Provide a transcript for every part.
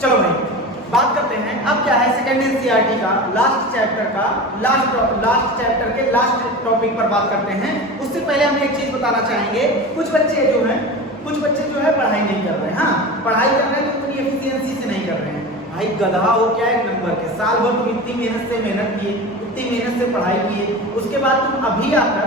चलो भाई बात करते हैं अब क्या है सेकंड एनसीईआरटी का लास्ट चैप्टर के लास्ट टॉपिक पर बात करते हैं। उससे पहले हम एक चीज बताना चाहेंगे, कुछ बच्चे जो है पढ़ाई नहीं कर रहे हैं। हाँ पढ़ाई कर रहे हैं तो उतनी एफिशिएंसी से नहीं कर रहे हैं। भाई गधा हो क्या एक नंबर के, साल भर तुम इतनी मेहनत किए, इतनी मेहनत से पढ़ाई किए, उसके बाद तुम अभी आकर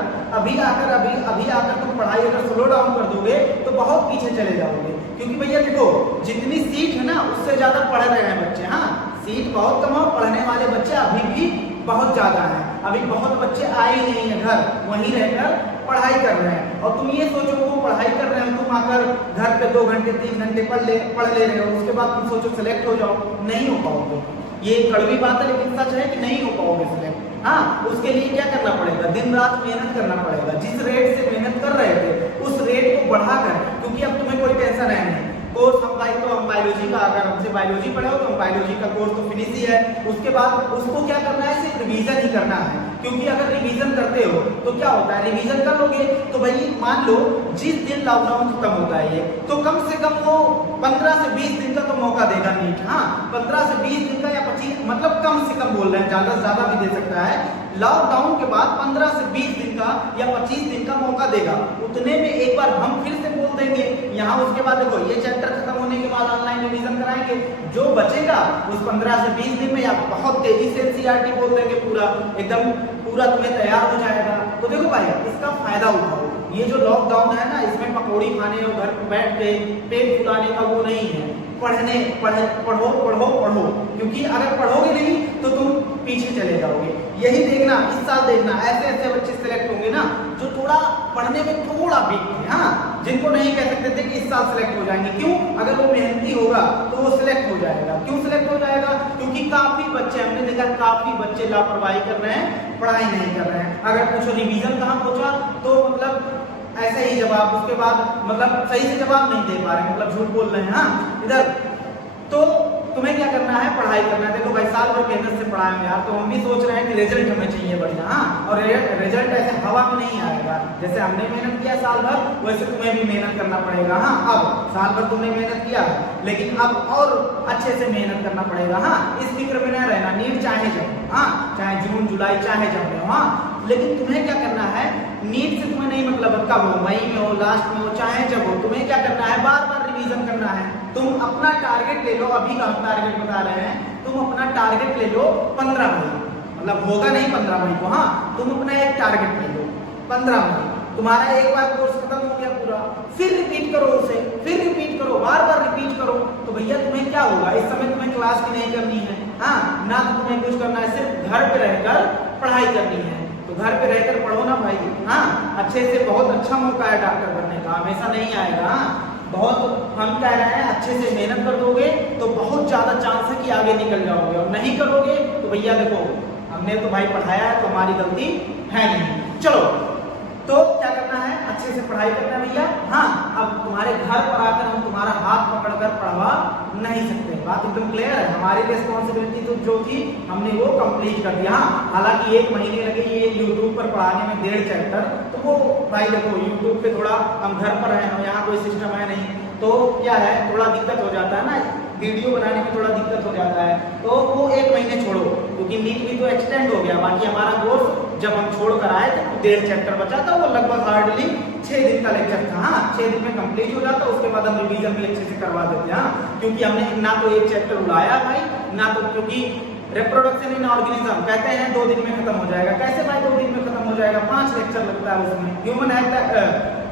तुम पढ़ाई अगर स्लो डाउन कर दोगे तो बहुत पीछे चले जाओगे। क्योंकि भैया देखो जितनी सीट है ना उससे ज्यादा पढ़ रहे हैं बच्चे। हाँ सीट बहुत कम हो, पढ़ने वाले बच्चे अभी भी बहुत ज्यादा हैं। अभी बहुत बच्चे आए ही नहीं है घर, वहीं रहकर पढ़ाई कर रहे हैं। और तुम ये सोचो वो पढ़ाई कर रहे हैं, तुम आकर घर पे 2 घंटे 3 घंटे पढ़ ले रहे हो, उसके बाद तुम सोचो सेलेक्ट हो जाओ, नहीं हो पाओगे। ये कड़वी बात है लेकिन सच है कि नहीं हो पाओगे सिलेक्ट। हाँ उसके लिए क्या करना पड़ेगा, दिन रात मेहनत करना पड़ेगा। जिस रेट से मेहनत कर रहे थे उस रेट को बढ़ाकर, क्योंकि अब तुम्हें कोई टेंशन है नहीं। कोर्स हम भाई तो हम बायोलॉजी का, अगर हमसे बायोलॉजी पढ़े हो तो हम बायोलॉजी का कोर्स तो फिनिश ही है। उसके बाद उसको क्या करना है, सिर्फ रिवीजन ही करना है। क्योंकि अगर रिवीजन करते हो तो क्या होता है, रिवीजन कर लोगे तो भाई मान लो जिस दिन लॉकडाउन खत्म होता है ये, तो कम से कम वो 15 से 20 दिन का तो मौका देगा नीट। हाँ 15 से 20 दिन का या 25, मतलब कम से कम बोल रहे हैं, ज्यादा से ज्यादा भी दे सकता है। लॉकडाउन के बाद 15 से 20 दिन का या 25 दिन का मौका देगा। उतने में एक बार हम फिर से बोल देंगे यहाँ, उसके बाद देखो ये चैप्टर खत्म होने के बाद ऑनलाइन रिवीजन कराएंगे। जो बचेगा उस 15 से 20 दिन में या बहुत तेजी से एनसीईआरटी बोल देंगे, पूरा तुम्हें तैयार हो जाएगा। तो देखो भाई इसका फायदा उठाओ। ये जो लॉकडाउन है ना, इसमें पकौड़ी खाने और घर पर बैठ के पेट फुलाने का वो नहीं है। पढ़ो, क्योंकि अगर पढ़ोगे नहीं तो तुम पीछे चले जाओगे। यही देखना, इस साल देखना ऐसे बच्चे सिलेक्ट होंगे ना जो थोड़ा पढ़ने में थोड़ा वीक है। हाँ जिनको नहीं कह सकते थे कि इस साल सिलेक्ट हो जाएंगे। क्यों? अगर वो मेहनती होगा तो वो सिलेक्ट हो जाएगा। क्यों सिलेक्ट हो जाएगा? क्योंकि काफी बच्चे हमने देखा, काफी बच्चे लापरवाही कर रहे हैं, पढ़ाई नहीं कर रहे हैं। अगर कुछ रिवीजन कहाँ पहुंचा तो मतलब ऐसे ही जवाब, उसके बाद मतलब सही से जवाब नहीं दे पा रहे, मतलब झूठ बोल रहे हैं। हाँ इधर तो तुम्हें क्या करना है, पढ़ाई करना है। देखो भाई साल भर मेहनत से पढ़ाए हैं यार, तो हम भी सोच रहे हैं कि रिजल्ट हमें चाहिए बढ़िया। हाँ और रिजल्ट ऐसे हवा में नहीं आएगा। जैसे हमने मेहनत किया साल भर, वैसे तुम्हें भी मेहनत करना पड़ेगा। हाँ अब साल भर तुमने मेहनत किया लेकिन अब और अच्छे से मेहनत करना पड़ेगा। हाँ इस फिक्र में न रहना, नीट चाहे जब, हाँ चाहे जून जुलाई चाहे जब हो। हाँ लेकिन तुम्हें क्या करना है, नीट से तुम्हें नहीं मतलब कब हो, मई में हो, लास्ट में हो, चाहे जब हो, तुम्हें क्या करना है, बार बार रिवीजन करना है। तुम अपना टारगेट ले लो, अभी का हम टारगेट बता रहे हैं, तुम अपना टारगेट ले लो 15 मई, मतलब होगा नहीं 15 मई को। हाँ तुम अपना एक टारगेट ले लो 15 मई, तुम्हारा एक बार कोर्स खत्म हो गया पूरा, फिर रिपीट करो उसे, फिर रिपीट करो, बार बार रिपीट करो। तो भैया तुम्हें क्या होगा, इस समय तुम्हें क्लास की नहीं करनी है। हाँ ना तो तुम्हें कुछ करना है, सिर्फ घर पे रहकर पढ़ाई करनी है। तो घर पे रहकर पढ़ो ना भाई। हाँ अच्छे से, बहुत अच्छा मौका है डॉक्टर बनने का, हमेशा नहीं आएगा। बहुत हम कह रहे हैं अच्छे से मेहनत कर दोगे तो बहुत ज्यादा चांस है कि आगे निकल जाओगे, और नहीं करोगे तो भैया देखो हमने तो भाई पढ़ाया है तो हमारी गलती है नहीं। चलो तो क्या करना है, अच्छे से पढ़ाई करना है भैया। हाँ अब तुम्हारे घर पर आकर हम तुम्हारा हाथ पकड़कर पढ़वा नहीं सकते, बात एकदम क्लियर है। हमारी रिस्पॉन्सिबिलिटी तो जो थी हमने वो कंप्लीट कर दिया। हालांकि 1 महीने लगे ये यूट्यूब पर पढ़ाने में 1.5 चैप्टर, तो वो भाई देखो यूट्यूब पे थोड़ा हम घर पर हैं, यहाँ कोई सिस्टम है नहीं, तो क्या है थोड़ा दिक्कत हो जाता है ना, वीडियो बनाने में थोड़ा दिक्कत हो जाता है। तो वो 1 महीने छोड़ो, क्योंकि नीट भी तो एक्सटेंड हो गया। बाकी हमारा कोर्स जब हम छोड़ कर आए थे 1.5 चैप्टर बचा था, वो लगभग हार्डली 6 दिन का लेक्चर था। हाँ 6 दिन में कंप्लीट हो जाता, उसके बाद हम रिवीजन भी अच्छे से करवा देते। हाँ क्योंकि हमने ना तो 1 चैप्टर उड़ाया भाई, ना तो, क्योंकि रिप्रोडक्शन इन ऑर्गेनिज्म कहते हैं 2 दिन में खत्म हो जाएगा। कैसे भाई 2 दिन में खत्म हो जाएगा, 5 लेक्चर लगता है उसमें। ह्यूमन हेल्थ,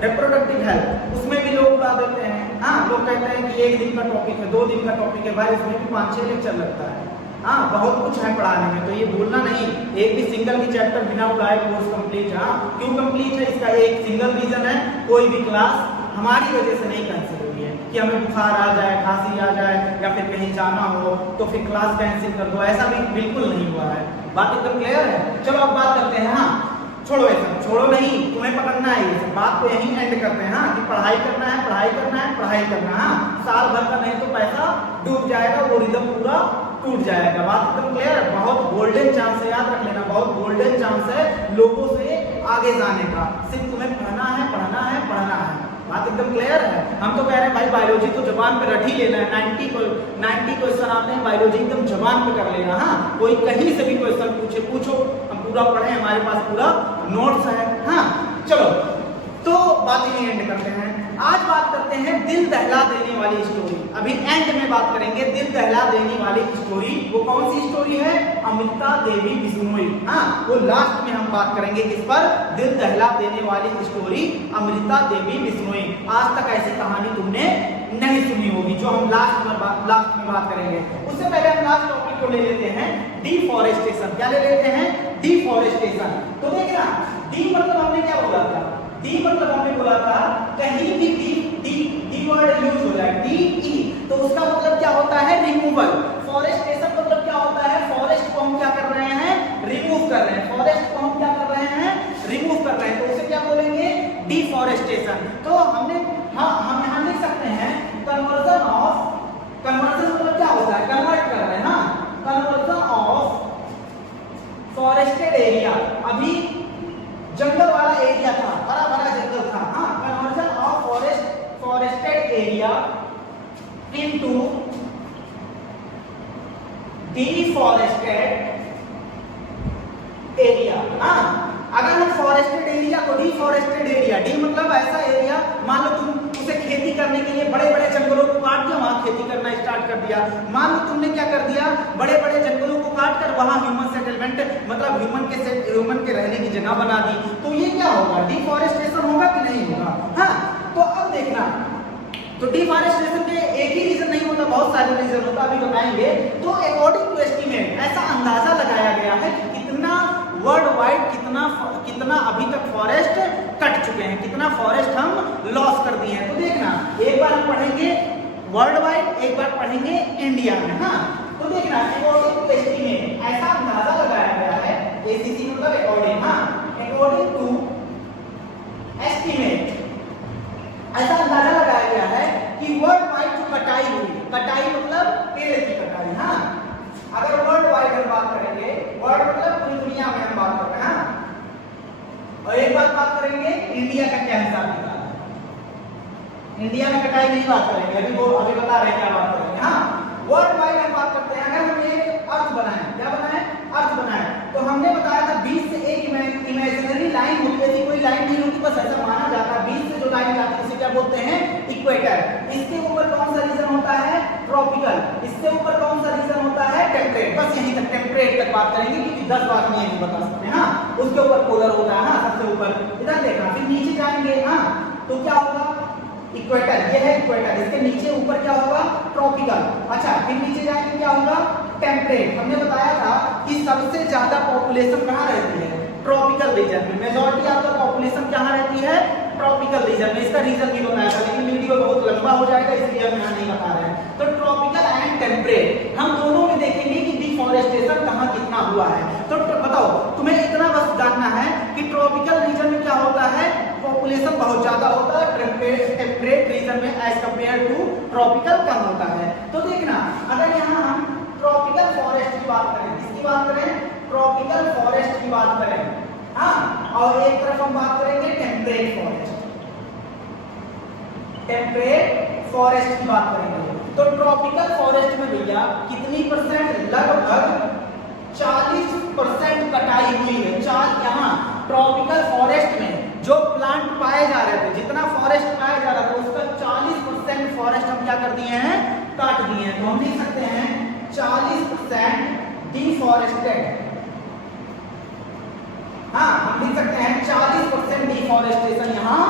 रिप्रोडक्टिव हेल्थ, उसमें भी लोग उड़ा देते हैं। हाँ लोग कहते हैं कि 1 दिन का टॉपिक है, 2 दिन का टॉपिक है, भाई उसमें भी 5-6 लेक्चर लगता है। हाँ बहुत कुछ है पढ़ाने में, तो ये भूलना नहीं, एक भी सिंगल भी चैप्टर बिना उड़ाए कोर्स कंप्लीट। हाँ क्यों कंप्लीट है, इसका एक सिंगल रीजन है, कोई भी क्लास हमारी वजह से नहीं कैंसिल हुई है कि हमें बुखार आ जाए, खांसी आ जाए, या फिर कहीं जाना हो तो फिर क्लास कैंसिल कर दो, ऐसा भी बिल्कुल नहीं हुआ है। बात एकदम क्लियर है। चलो अब बात करते हैं। हाँ छोड़ो ये सब, छोड़ो नहीं, तुम्हें पकड़ना है ये बात को यहीं एंड करते हैं। हाँ कि पढ़ाई करना है, पढ़ाई करना है, पढ़ाई करना है। हाँ साल भर का नहीं तो पैसा डूब जाएगा, वो रिदम पूरा टूट जाएगा। बात एकदम क्लियर है। बहुत गोल्डन चांस है, याद रख लेना, बहुत गोल्डन चांस है लोगों से आगे जाने का। सिर्फ तुम्हें पढ़ना है, पढ़ना है, पढ़ना है। बात एकदम क्लियर है। हम तो कह रहे हैं भाई बायोलॉजी तो जबान पे रट ही लेना है, 90 क्वेश्चन आते हैं बायोलॉजी एकदम जबान पे कर लेना। हाँ, कोई कहीं से भी क्वेश्चन पूछो, हम पूरा पढ़े, हमारे पास पूरा नोट्स है। हाँ चलो, तो बात ही एंड करते हैं। आज बात करते हैं दिल दहला देने वाली स्टोरी। अभी एंड में बात करेंगे दिल दहला देने वाली स्टोरी। वो कौन सी स्टोरी है? अमृता देवी बिश्नोई। हाँ, वो लास्ट में हम बात करेंगे किस पर? दिल दहला देने वाली स्टोरी अमृता देवी बिश्नोई। आज तक ऐसी कहानी तुमने नहीं सुनी होगी, जो हम लास्ट में बात करेंगे। उससे पहले हम लास्ट टॉपिक को ले लेते हैं, डिफॉरेस्टेशन। क्या ले लेते हैं? डिफॉरेस्टेशन। तो देखना, डी मतलब हमने क्या बोला था? डी मतलब हमने बोला था कहीं भी डी वर्ड यूज हो जाए, डी ई, तो उसका मतलब क्या होता है? रिमूवल। फॉरेस्टेशन मतलब क्या होता है? फॉरेस्ट को हम क्या कर रहे हैं? रिमूव कर रहे हैं। फॉरेस्ट को हम क्या कर रहे हैं? रिमूव कर रहे हैं। तो उसे क्या बोलेंगे? डिफॉरेस्टेशन। तो हमने हम यहां लिख सकते हैं कन्वर्जन मतलब क्या होता है? कन्वर्ट कर रहे हैं। हाँ, कन्वर्जन ऑफ फॉरेस्टेड एरिया। अभी जंगल वाला एरिया था, हरा भरा जंगल था। हाँ, conversion of forested area into deforested area. हाँ, अगर हम फॉरेस्टेड एरिया को डिफॉरेस्टेड एरिया, डी मतलब ऐसा एरिया, मान लो तुम उसे खेती करने के लिए बड़े बड़े जंगलों को काट दिया, वहां खेती करना स्टार्ट कर दिया। मान लो तुमने क्या कर दिया? बड़े बड़े जंगलों को काट कर वहां ह्यूमन सेटलमेंट, मतलब ह्यूमन के रहने की जगह बना दी। तो ये क्या होगा? डिफॉरेस्टेशन होगा कि नहीं होगा? हाँ, तो अब देखना, तो डिफॉरेस्टेशन के एक ही रीजन नहीं होता, बहुत सारे रीजन होता, अभी बताएंगे। तो अकॉर्डिंग टू एस्टीमेट ऐसा अंदाजा लगाया गया है कि कितना वर्ल्ड वाइड कितना अभी तक फॉरेस्ट कट चुके हैं, कितना फॉरेस्ट हम लॉस कर दिए हैं। तो देखना, एक बार हम पढ़ेंगे वर्ल्ड वाइड, एक बार पढ़ेंगे इंडिया में। हाँ, तो देखना, अकॉर्डिंग टू एस्टीमेट ऐसा अंदाजा लगाया गया है, एसीसी मतलब अकॉर्डिंग। हाँ, अकॉर्डिंग टू एस्टीमेट ऐसा अंदाजा लगाया गया है कि वर्ल्ड वाइड जो कटाई हुई, कटाई मतलब पेड़ की कटाई। हाँ, अगर वर्ल्ड वाइड हम बात करेंगे, वर्ल्ड मतलब पूरी दुनिया में हम बात कर रहे हैं। हाँ, और एक बात करेंगे इंडिया का क्या हिसाब किताब है। इंडिया में कटाई नहीं बात करेंगे, अभी बता रहे हैं क्या बात करेंगे। हाँ, वर्ल्ड वाइड हम बात करते हैं। अगर हम एक अर्थ बनाएं, क्या बनाएं? अर्थ बनाएं, तो हमने बताया था बीच से एक इमेजिनरी लाइन होती है, कोई लाइन नहीं होती, बस ऐसा माना जाता है। बीच से जो लाइन जाती है उसे क्या बोलते हैं? इक्वेटर। इसके ऊपर कौन सा रीजन होता है? ट्रॉपिकल। इसके ऊपर कौन सा रीजन होता है? टेम्परेट। बस यहीं तक, टेम्परेट तक बात करेंगे, क्योंकि 10 बात नहीं बता सकते। हाँ, उसके ऊपर पोलर होता है। हाँ, सबसे ऊपर इधर देखना, फिर नीचे जाएंगे। हाँ, तो क्या होगा? इक्वेटर, ये है इक्वेटर। इसके नीचे ऊपर क्या होगा? ट्रॉपिकल। अच्छा, फिर नीचे जाएंगे, क्या होगा? टेम्परेट। हमने बताया था कि सबसे ज्यादा पॉपुलेशन कहाँ रहती है? ट्रॉपिकल रीजन में। मेजॉरिटी ऑफ द पॉपुलेशन कहाँ रहती है? ट्रॉपिकल रीजन में। इसका रीजन भी बताया था, लेकिन वीडियो बहुत लंबा हो जाएगा, इसलिए हम यहाँ नहीं बता रहे हैं। तो ट्रॉपिकल एंड टेम्परेट हम दोनों में देखेंगे कि डिफॉरेस्टेशन कहाँ कितना हुआ है। तो बताओ, तुम्हें इतना बस जानना है कि ट्रॉपिकल रीजन में क्या होता है? पॉपुलेशन बहुत ज्यादा होता है, टेम्परेट रीजन में एज कंपेयर टू ट्रॉपिकल कम होता है। तो देखना, अगर यहाँ हम ट्रॉपिकल फॉरेस्ट की बात करें, किसकी बात करें? ट्रॉपिकल फॉरेस्ट की बात करें। हाँ, और एक तरफ हम बात करेंगे टेम्परेट फॉरेस्ट, टेम्परेट फॉरेस्ट की बात करेंगे। तो ट्रॉपिकल फॉरेस्ट में भैया कितनी परसेंट? लगभग 40% कटाई हुई है। यहाँ ट्रॉपिकल फॉरेस्ट में जो प्लांट पाए जा रहे थे, जितना फॉरेस्ट पाया जा रहा था, उसका 40% फॉरेस्ट हम क्या कर दिए हैं? काट दिए हैं। तो हम लिख सकते हैं 40% डिफॉरेस्टेड। हाँ, हम लिख सकते हैं 40% डिफॉरेस्टेशन यहाँ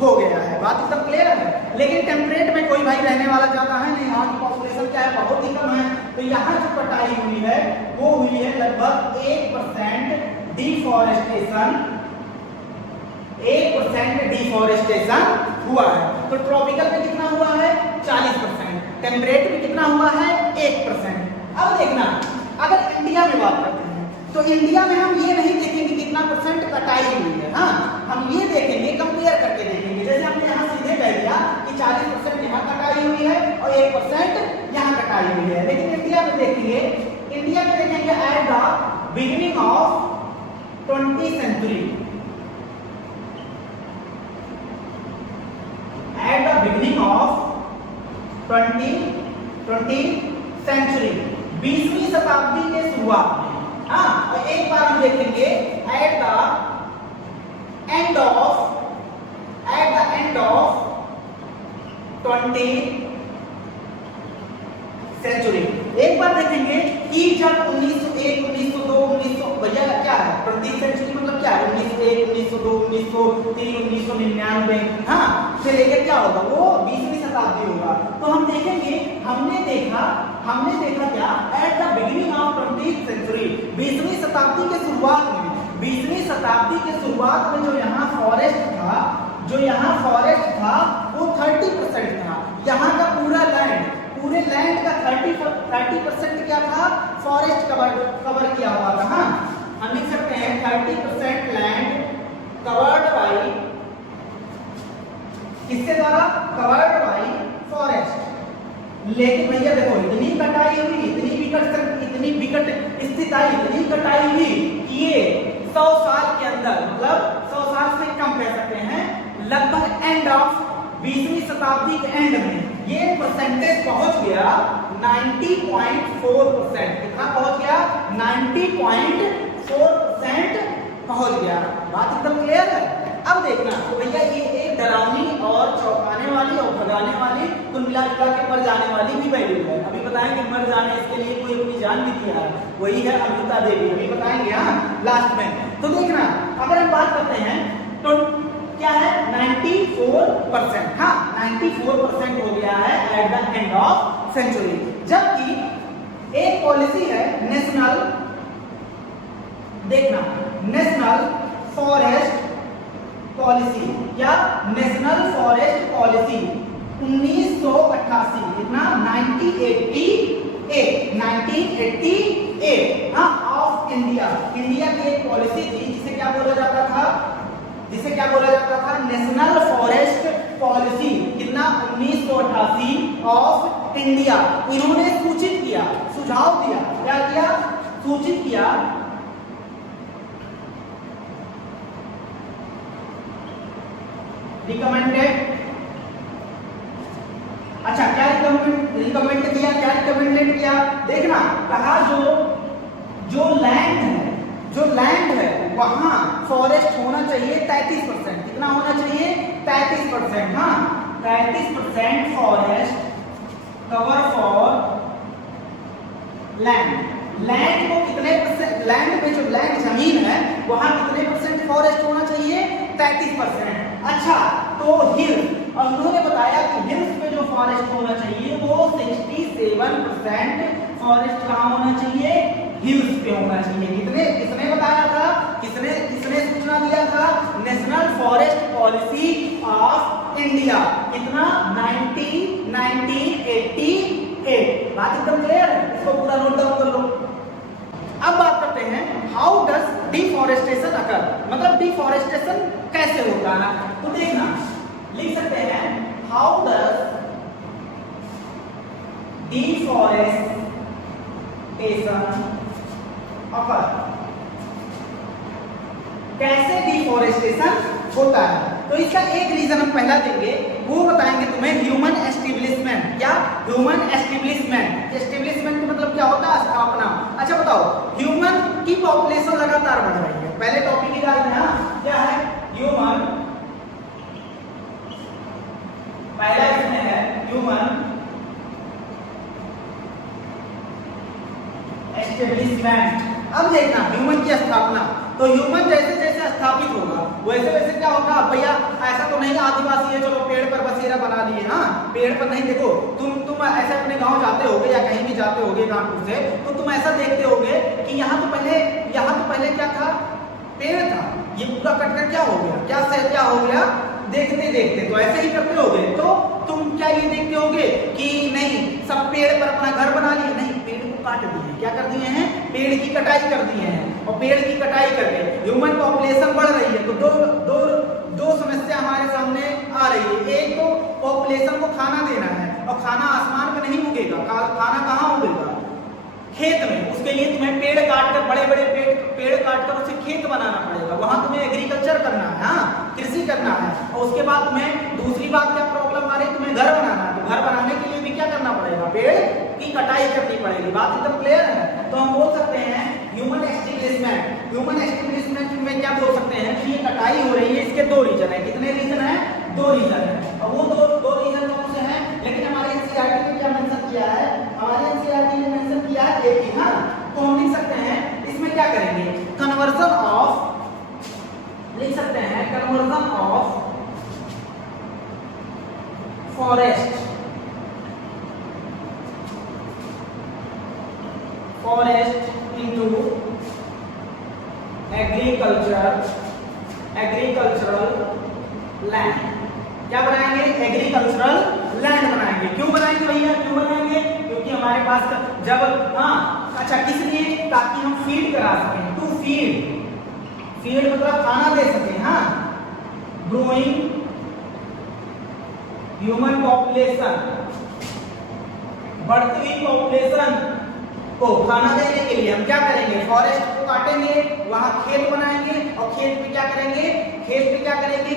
हो गया है। बात एकदम क्लियर है। लेकिन टेम्परेट में कोई भाई रहने वाला ज्यादा है नहीं, यहाँ की पॉपुलेशन क्या है? बहुत ही कम है। तो यहाँ जो कटाई हुई है वो हुई है लगभग 1% डिफॉरेस्टेशन, 1% डिफॉरेस्टेशन हुआ है। तो ट्रॉपिकल में कितना हुआ है? 40%। टेम्परेट में कितना हुआ है? 1%। अब देखना, अगर इंडिया में बात करते हैं, तो इंडिया में हम ये नहीं देखेंगे कितना परसेंट कटाई हुई है। हाँ, हम ये देखेंगे, कंपेयर करके देखेंगे। जैसे हमने यहाँ सीधे कह दिया कि 40% यहाँ कटाई हुई है और 1% यहाँ कटाई हुई है। लेकिन इंडिया में देखेंगे, इंडिया में देखेंगे at the beginning of 20th century, beginning of 20th century, 20वीं शताब्दी के शुरुआत में। हाँ, और एक बार हम देखेंगे at the end of 20th century, एक बार देखेंगे कि जब 1901, 1902, 1900 भैया क्या है 20th सेंचुरी मतलब क्या है 1901, 1902, 1903, 1999, हाँ से लेकर क्या होगा वो 20वीं शताब्दी होगा। तो हम देखेंगे हमने देखा क्या at the beginning of 20th century, 20वीं शताब्दी के शुरुआत में, 20वीं शताब्दी के शुरुआत में जो यहाँ फॉरेस्ट था वो 30% था। यहाँ का पूरे लैंड का 30% क्या था फॉरेस्ट कवर किया हुआ था। हाँ, हम लिख सकते हैं 30% लैंड कवर्ड बाय किसके द्वारा कवर्ड बाय फॉरेस्ट। लेकिन भैया देखो इतनी कटाई हुई, इतनी विकट स्थिति आई, इतनी कटाई हुई कि ये 100 साल के अंदर मतलब 100 साल से कम कह सकते हैं, लगभग एंड ऑफ 20वीं शताब्दी के एंड में ये परसेंटेज पहुंच गया 90.4%। कितना पहुंच गया 90.4% पहुंच गया। बात एकदम क्लियर है। अब देखना तो भैया ये एक डरावनी और चौंकाने वाली और भगाने वाली कुल मिला के मर जाने वाली भी वैल्यू है। अभी बताएंगे मर जाने इसके लिए कोई अपनी जान भी दिया है, वही है अमृता देवी, अभी बताएंगे हाँ लास्ट में। तो देखना अगर हम बात करते हैं तो क्या है 94%, हाँ 94% हो गया है at the end of century. जबकि एक पॉलिसी है नेशनल, देखना नेशनल फॉरेस्ट पॉलिसी, क्या नेशनल फॉरेस्ट पॉलिसी 1988, कितना 1988 हाँ ऑफ इंडिया की एक पॉलिसी थी जिसे क्या बोला जाता था नेशनल फॉरेस्ट पॉलिसी, कितना 1988 ऑफ इंडिया। इन्होंने सूचित किया, सुझाव दिया, क्या किया सूचित किया रिकमेंडेड, अच्छा क्या रिकमेंड किया, क्या रिकमेंडेड किया, देखना कहा जो लैंड है वहां फॉरेस्ट होना चाहिए 33%, कितना होना चाहिए 33%, हाँ 33% फॉरेस्ट कवर फॉर लैंड को कितने परसेंट, लैंड पे जो लैंड जमीन है वहां कितने परसेंट फॉरेस्ट होना चाहिए 33%। अच्छा तो हिल्स, और उन्होंने बताया कि हिल्स पे जो फॉरेस्ट होना चाहिए वो 67% फॉरेस्ट कहाँ होना चाहिए हिल्स पे होना चाहिए। किसने बताया था, किसने सूचना दिया था, national forest policy of India, कितना 1988। बात एकदम क्लियर है, इसको पूरा नोट डाउन कर लो। अब बात करते हैं हाउ डज डिफॉरेस्टेशन अकर, मतलब डिफॉरेस्टेशन कैसे होता है। तो देखना लिख सकते हैं हाउ डज डिफॉरेस्टेशन अकर, कैसे डिफॉरेस्टेशन होता है। तो इसका एक रीजन हम पहला देंगे, वो बताएंगे तुम्हें ह्यूमन एस्टेब्लिशमेंट। क्या ह्यूमन एस्टेब्लिशमेंट, एस्टेब्लिशमेंट का मतलब क्या होता है स्थापना। अच्छा बताओ ह्यूमन की पॉपुलेशन लगातार बढ़ रही है, पहले टॉपिक ही डालते हैं क्या है ह्यूमन, पहला इसमें है ह्यूमन एस्टेब्लिशमेंट। अब देखना ह्यूमन की स्थापना, तो ह्यूमन जैसे जैसे स्थापित होगा वैसे वैसे क्या होगा भैया, ऐसा तो नहीं आदिवासी है चलो पेड़ पर बसेरा बना दिए, हाँ पेड़ पर नहीं। देखो तुम ऐसे अपने गांव जाते होगे या कहीं भी जाते होगे कानपुर से, तो तुम ऐसा देखते होगे कि यहाँ तो पहले क्या था, पेड़ था, ये पूरा कटकर क्या हो गया, क्या हो गया देखते तो ऐसे ही करते होगे। तो तुम क्या ये देखते होगे कि नहीं सब पेड़ पर अपना घर बना लिए, नहीं पेड़ को काट दिए, क्या कर दिए हैं पेड़ की कटाई कर दिए हैं। और पेड़ की कटाई करके ह्यूमन पॉपुलेशन बढ़ रही है, तो दो समस्या हमारे सामने आ रही है। एक तो पॉपुलेशन को खाना देना है, और खाना आसमान पे नहीं उगेगा, खाना कहाँ उगेगा खेत में। उसके लिए तुम्हें पेड़ काटकर बड़े पेड़ काटकर उसे खेत बनाना पड़ेगा, वहां तुम्हें एग्रीकल्चर करना है, हाँ कृषि करना है। और उसके बाद तुम्हें दूसरी बात क्या प्रॉब्लम आ रही है, तुम्हें हमें घर बनाना है, तो घर बनाने के लिए भी क्या करना पड़ेगा, पेड़ की कटाई करनी पड़ेगी। बात एकदम क्लियर है। तो हम बोल सकते हैं ह्यूमन एक्सटिंग्विशमेंट। ह्यूमन एक्सटिंग्विशमेंट में क्या बोल सकते हैं कि ये कटाई हो रही है, इसके दो रीजन है। कितने रीजन है? दो रीजन है। और वो दो रीजन कौन से हैं? लेकिन हमारे एनसीईआरटी में क्या मेंशन किया है? हमारे एनसीईआरटी ने मेंशन किया है एक ही। हाँ, तो हम लिख सकते हैं इसमें क्या करेंगे, कन्वर्जन ऑफ, लिख सकते हैं conversion of forest into agricultural land. क्या बनाएंगे? एग्रीकल्चरल लैंड बनाएंगे। क्यों बनाएंगे भैया, क्यों बनाएंगे? क्योंकि हमारे पास जब अच्छा किस लिए? ताकि हम फीड करा सकें, टू फीड मतलब खाना दे सकें। हाँ, ग्रोइंग ह्यूमन पॉपुलेशन, बढ़ती हुई पॉपुलेशन को खाना देने के लिए हम क्या करेंगे, फॉरेस्ट को काटेंगे, वहां खेत बनाएंगे, और खेत में क्या करेंगे,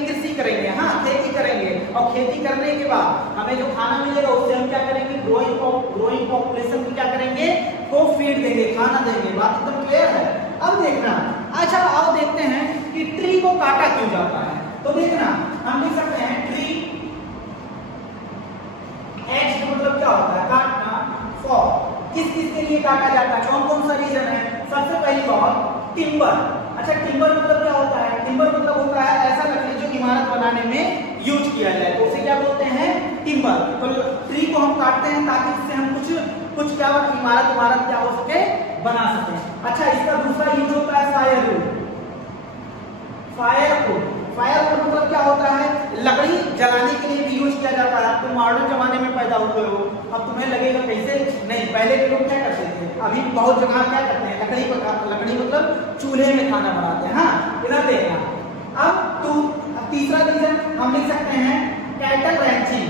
कृषि करेंगे। हाँ, खेती करेंगे, और खेती करने के बाद हमें जो खाना मिलेगा उससे हम क्या करेंगे, ग्रोइंग पॉपुलेशन को क्या करेंगे, को फीड देंगे, खाना देंगे। बात एकदम क्लियर है। अब देखना, अच्छा आओ देखते हैं कि ट्री को काटा क्यों जाता है। तो देखना, हम लिख सकते हैं ट्री, एक्स मतलब क्या होता है, काटना, फॉर किस के लिए काटा जाता है, कौन सा रीजन है? सबसे पहली बात टिम्बर। अच्छा, टिम्बर मतलब क्या होता है? टिम्बर मतलब होता है ऐसा लकड़ी जो इमारत बनाने में यूज किया जाए, तो उसे क्या बोलते हैं, टिम्बर। तो ट्री को हम काटते हैं ताकि इससे हम कुछ क्या इमारत क्या हो सके, बना सके। अच्छा, इसका दूसरा यूज होता है फायरवुड। फायरवुड मतलब क्या होता है, लकड़ी जलाने के लिए भी यूज किया जाता है। तुम मॉडर्न जमाने में पैदा हुए हो, अब तुम्हें लगेगा कैसे, नहीं, पहले के लोग क्या करते थे, अभी बहुत जगह क्या करते हैं, लकड़ी मतलब चूल्हे में खाना बनाते हैं। हाँ, इधर देखना। अब तीसरा रीजन हम लिख सकते हैं कैटल रैंचिंग।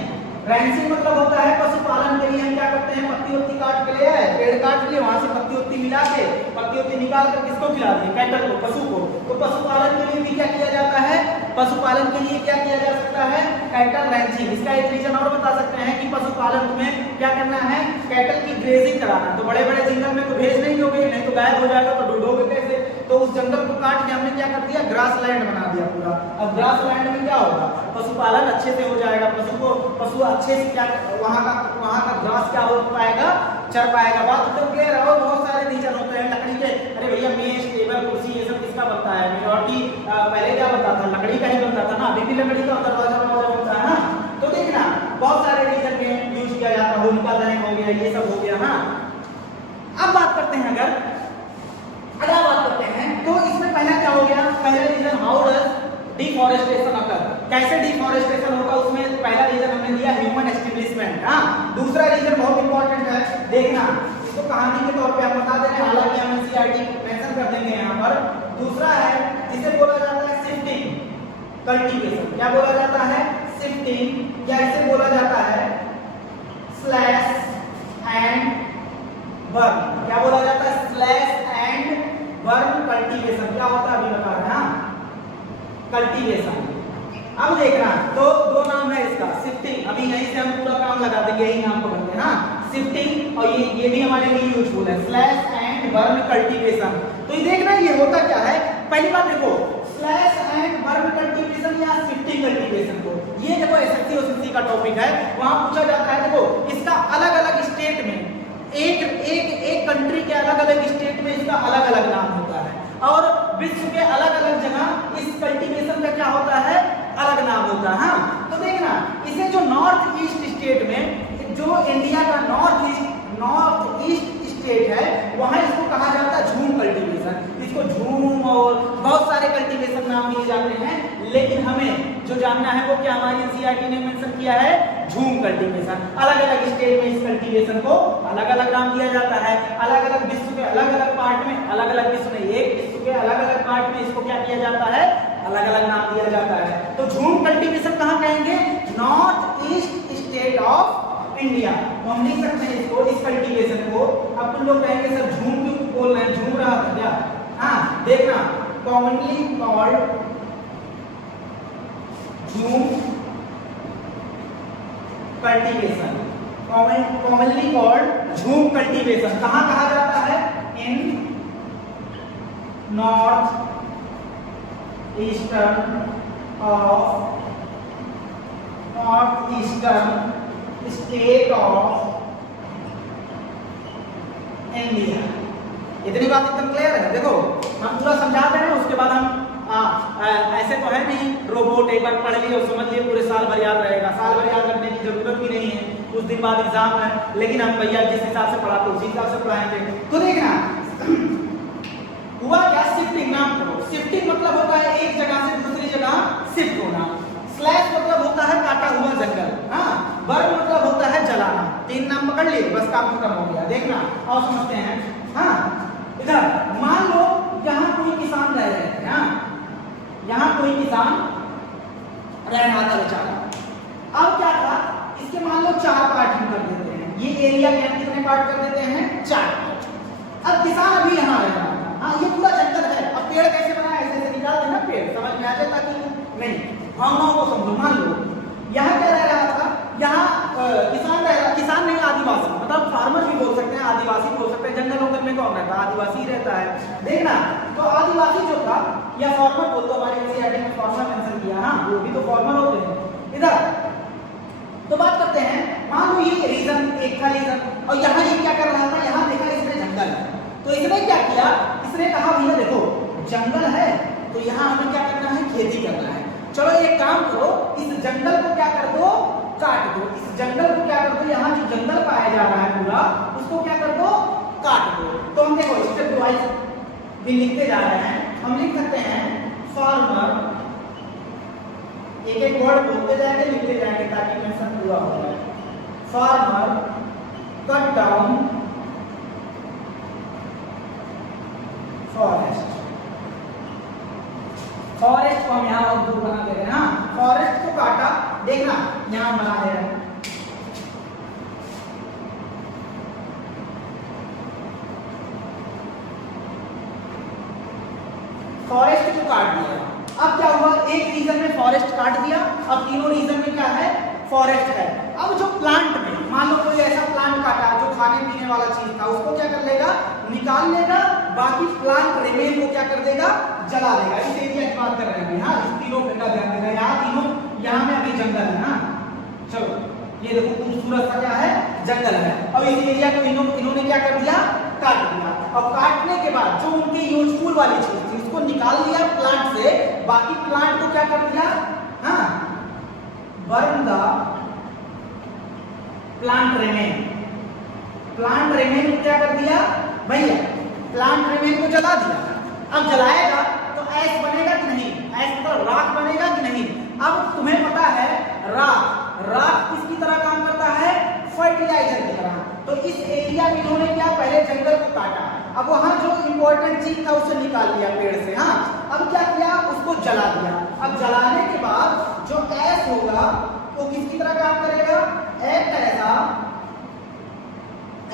रैंचिंग मतलब होता है पशुपालन के लिए हम क्या करते हैं, पत्ती काट के ले आए, पेड़ काट लिए, वहां से पत्ती मिला के पत्ती निकाल कर किसको खिला दिए, कैटल को, पशु को। तो पशुपालन के लिए भी क्या किया जाता है, पशुपालन के लिए क्या किया जा सकता है, कैटल रैंचिंग। इसका एक रीजन और बता सकते हैं कि पशुपालन में क्या करना है, कैटल की ग्रेजिंग कराना। तो बड़े बड़े जंगल में तो भेज नहीं दोगे, नहीं तो गायब हो जाएगा, तो ढूंढोगे कैसे? तो उस जंगल को काट के हमने क्या कर दिया, ग्रास लैंड बना दिया पूरा। अब ग्रास लैंड में क्या होगा, पशुपालन अच्छे से हो जाएगा, पशु अच्छे से क्या वहां का ग्रास क्या हो पाएगा, चर पाएगा। बात तो क्लियर है। और बहुत सारे रीजन होते हैं लकड़ी के। अरे भैया मेज, टेबल, कुर्सी ये सब किसका बनता है, मेजॉरिटी पहले क्या बनता था, लकड़ी का ही बनता था ना, अभी भी लकड़ी का दरवाजा बनता है ना। तो देखना, बहुत सारे रीजन में यूज किया जाता है, होलिका दहन हो गया, ये सब हो गया। हाँ, अब बात करते हैं, अगर बात करते हैं तो इसमें पहला क्या हो गया, पहला रीजन हाउ डज डिफॉरेस्टेशन अकर, कैसे डिफॉरेस्टेशन होगा, उसमें पहला रीजन हमने दिया ह्यूमन एस्टेब्लिशमेंट। हाँ, दूसरा रीजन बहुत इंपॉर्टेंट है, देखना, इसको कहानी के तौर पे हम बता दे रहे हैं, हालांकि हम एनसीईआरटी मेंशन कर देंगे यहाँ पर। दूसरा है जिसे बोला जाता है शिफ्टिंग कल्टीवेशन। क्या बोला जाता है, शिफ्टिंग, या इसे बोला जाता है स्लैश एंड बर्न। क्या बोला जाता है, स्लैश एंड बर्न कल्टीवेशन। क्या होता है अभी बता रहे हैं, कल्टीवेशन। अब देखना, तो दो नाम है इसका, शिफ्टिंग, अभी यहीं से हम पूरा काम लगा देंगे, यही नाम पकड़ के। हाँ, शिफ्टिंग, और ये भी हमारे लिए यूजफुल है, स्लैश एंड बर्न कल्टीवेशन। तो ये देखना, ये होता क्या है, पहली बात देखो, स्लैश एंड बर्न कल्टीवेशन या शिफ्टिंग कल्टीवेशन को, ये देखो एसएससी ओसीसी का टॉपिक है, वहां पूछा जाता है। देखो, इसका अलग अलग स्टेट में, एक कंट्री के अलग अलग स्टेट में इसका अलग अलग नाम होता है, और विश्व के अलग अलग जगह इस कल्टीवेशन का क्या होता है, अलग नाम होता है। हाँ, तो देखना, इसे जो नॉर्थ ईस्ट स्टेट में, जो इंडिया का नॉर्थ ईस्ट स्टेट है, वहां इसको कहा जाता है झूम कल्टीवेशन। इसको झूम और बहुत सारे कल्टीवेशन नाम दिए जाते हैं, लेकिन हमें जो जानना है वो क्या हमारी एनसीईआरटी ने मेंशन किया है, झूम कल्टीवेशन। अलग अलग स्टेट में इस कल्टीवेशन को अलग अलग नाम दिया जाता है, अलग अलग विश्व के अलग अलग पार्ट में, अलग अलग विश्व में, एक विश्व के अलग अलग पार्ट में इसको क्या किया जाता है, अलग अलग नाम दिया जाता है। तो झूम कल्टीवेशन कहाँ कहेंगे, north east state of India. तो हम लिख सकते हैं इसको, इस कल्टीवेशन को। अब तुम लोग कहेंगे सर झूम क्यों बोल रहे हैं, झूम रहा था क्या? हाँ, देखना, commonly called jhum cultivation, commonly called jhum cultivation. कहाँ कहा जाता है? In north eastern state of India. इतनी बात एकदम क्लियर है। देखो हम पूरा समझा रहे हैं, उसके बाद हम ऐसे तो है नहीं रोबोट एक बार पढ़ लिए और समझ लिए पूरे साल भर याद रहेगा। साल भर याद रखने की जरूरत भी नहीं है, कुछ दिन बाद एग्जाम है, लेकिन हम भैया जिस हिसाब से पढ़ाते उसी हिसाब से पढ़ाएंगे। तो देखना हुआ क्या, शिफ्टिंग नाम करो। शिफ्टिंग मतलब होता है एक जगह से दूसरी जगह शिफ्ट होना। स्लैश मतलब होता है काटा हुआ जंगल। हाँ, बर्न मतलब होता है जलाना। तीन नाम पकड़ लिए, बस काम खत्म हो गया। देखना और समझते हैं। हाँ, इधर मान लो यहाँ कोई किसान रह रहे थे। हाँ, यहाँ कोई किसान रह रहा था बेचारा। अब क्या था, इसके मान लो 4 पार्ट हम कर देते हैं। ये एरिया के हम कितने पार्ट कर देते हैं? 4 पार्ट। अब किसान अभी यहाँ रह रहा है। हाँ, ये पूरा जंगल है। अब पेड़ कैसे बना है? ऐसे निकाल देना पेड़, समझ में आ जाए ताकि नहीं भावनाओं को समझो। मान लो यहाँ क्या रह रहा था? यहाँ किसान रह रहा, किसान नहीं आदिवासी, मतलब फार्मर भी बोल सकते हैं, आदिवासी बोल सकते हैं। जंगल वंगल में कौन रहता है? आदिवासी ही रहता है। देखना तो आदिवासी जो था या फार्मर बोल दो, हमारे एनसीईआरटी में फार्मर मेंशन किया। हाँ, वो भी तो फार्मर होते हैं। इधर तो बात करते हैं, मान लो ये रीजन एक था रीजन, और यहाँ ये क्या कर रहा था? यहाँ देखा इसमें जंगल है, तो इसने क्या किया? इसने कहा भैया देखो जंगल है तो यहाँ हमें क्या करना है? खेती करना है। चलो एक काम करो, इस जंगल को क्या कर दो? काट दो। इस जंगल को क्या कर दो? यहाँ जो जंगल पाया जा रहा है पूरा, उसको क्या कर दो? काट दो। तो हम देखो स्टेप वाइज भी लिखते जा रहे हैं। हम लिख सकते हैं फार्मर, एक एक वर्ड बोलते जाएंगे लिखते जाएंगे ताकि मेंशन पूरा हो जाए। Farmer cut down forest. Forest को हम यहाँ और दूर बना दे रहे हैं। हाँ, फॉरेस्ट को काटा। देखना यहाँ बना दे रहे हैं। फॉरेस्ट को काट दिया। अब क्या हुआ? एक रीजन में फॉरेस्ट काट दिया, अब तीनों रीजन में क्या है? फॉरेस्ट है। अब जो प्लांट में मान लो कोई ऐसा प्लांट काटा जो खाने पीने वाला चीज था, उसको क्या कर लेगा? निकाल लेगा। बाकी प्लांट रिमेन को क्या कर देगा? जला देगा। इस एरिया की बात कर रहे हैं। हाँ, इस तीनों का ध्यान देना। यहाँ तीनों, यहाँ में अभी जंगल है। हाँ, चलो ये देखो खूबसूरत सा क्या है? जंगल है। अब इस एरिया को इन्होंने क्या कर दिया? काट दिया। अब काटने के बाद जो उनकी यूजफुल वाली चीज थी उसको निकाल दिया प्लांट से, बाकी प्लांट को क्या कर दिया? हाँ, burn the plant remain. Plant remain को क्या कर दिया भैया? प्लांट रिमेन को जला दिया। अब जलाएगा तो ऐश बनेगा कि नहीं? ऐश मतलब राख बनेगा कि नहीं? अब तुम्हें पता है राख किसकी तरह काम करता है? फर्टिलाइजर की तरह। तो इस एरिया में इन्होंने क्या? पहले जंगल को काटा, अब वहां जो इंपॉर्टेंट चीज था उसे निकाल लिया पेड़ से। हाँ, अब क्या किया? उसको जला दिया। अब जलाने के बाद जो ऐश होगा वो किसकी तरह काम करेगा? एक ऐसा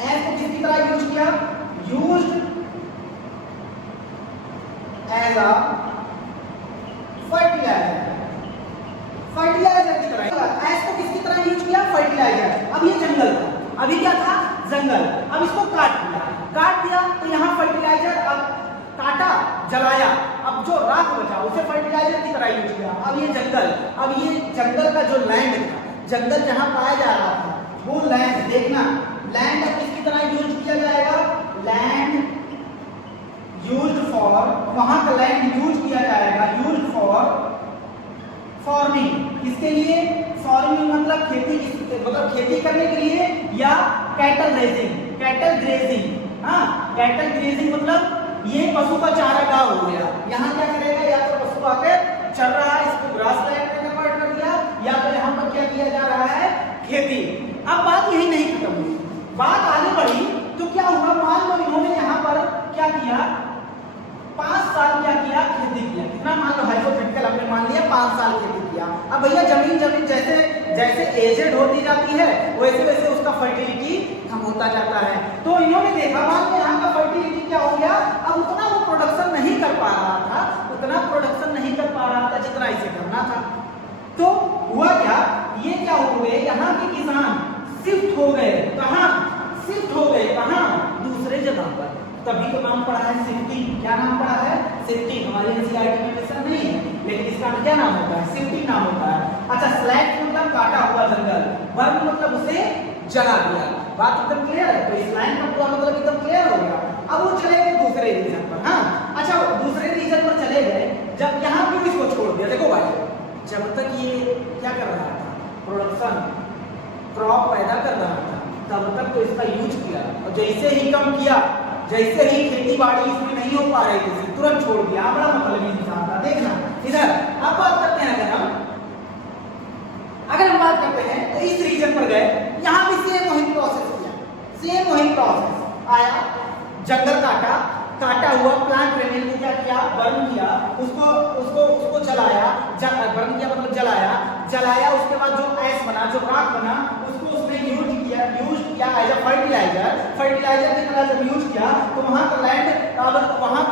ऐश को किसकी तरह यूज किया? Used as a fertiliser. Fertiliser की तरह ऐश को किसकी तरह यूज किया? फर्टिलाइजर। अब ये जंगल था, अभी क्या था? जंगल। अब इसको काट दिया तो यहाँ फर्टिलाइजर। अब काटा, जलाया, अब जो राख बचा उसे फर्टिलाइजर की तरह यूज किया। अब ये जंगल का जो लैंड था, जंगल जहाँ पाया जा रहा था वो लैंड, देखना लैंड अब किसकी तरह यूज किया जाएगा? लैंड यूज्ड फॉर, वहां का लैंड यूज किया जाएगा यूज्ड फॉर फार्मिंग। किसके लिए? फार्मिंग मतलब खेती, मतलब खेती करने के लिए, या कैटल रेजिंग, कैटल ग्रेजिंग। हाँ, कैटल ग्रेजिंग मतलब ये पशु का चारागाह हो गया। यहाँ क्या करेगा? या तो पशु आकर चल रहा है, इसको ग्रास लैंड में कन्वर्ट कर दिया, या तो यहाँ पर क्या किया जा रहा है? खेती। अब बात यही नहीं खत्म हुई, बात आगे बढ़ी तो क्या हुआ? मान लो इन्होंने यहाँ पर क्या किया? 5 साल क्या किया? खेती किया। कितना? मान लो हाइपोथेटिकल हमने मान लिया 5 साल खेती किया। अब भैया जमीन जैसे जैसे एजेड होती जाती है वैसे वैसे उसका फर्टिलिटी कम होता जाता है। तो इन्होंने देखा मान लो यहाँ का फर्टिलिटी क्या हो गया? अब उतना वो प्रोडक्शन नहीं कर पा रहा था, जितना इसे करना था। तो हुआ क्या? ये क्या हो गए? यहाँ के किसान हो गए कहाँ, शिफ्ट हो गए कहाँ, दूसरे जगह पर, तभी तो नाम पड़ा है शिफ्टिंग। क्या नाम पड़ा है, शिफ्टिंग। हमारे एनसीईआरटी में मेंशन नहीं है, लेकिन इसका क्या नाम होता है, शिफ्टिंग नाम होता है। अच्छा, स्लैश मतलब काटा हुआ जंगल, बर्न मतलब उसे जला दिया। बात एकदम क्लियर है, तो इस लाइन का पूरा मतलब एकदम क्लियर हो गया। अब वो चले गए दूसरे रीजन पर। हाँ, अच्छा, दूसरे रीजन पर चले गए, जब यहाँ क्यों इसको छोड़ दिया, देखो भाई, जब तक ये क्या कर रहा था, प्रोडक्शन क्रॉप पैदा कर रहा था, तब तक तो इसका यूज किया, और जैसे ही कम किया, जैसे ही खेती बाड़ी इसमें नहीं हो पा रही थी, तुरंत छोड़ दिया। बड़ा मतलब इंसान था। देखना इधर, अब बात करते हैं, अगर हम बात करते हैं तो इस रीजन पर गए, यहाँ भी सेम वही प्रोसेस किया, सेम वही प्रोसेस आया, जंगल काटा, काटा हुआ प्लांट रेमेन को क्या किया, बर्न किया, उसको उसको उसको जलाया, बर्न किया मतलब जलाया, जलाया, उसके बाद जो ऐश बना, जो राख बना, उसको उसने यूज किया एज अ फर्टिलाइजर। फर्टिलाइजर की तरह जब यूज किया तो वहाँ का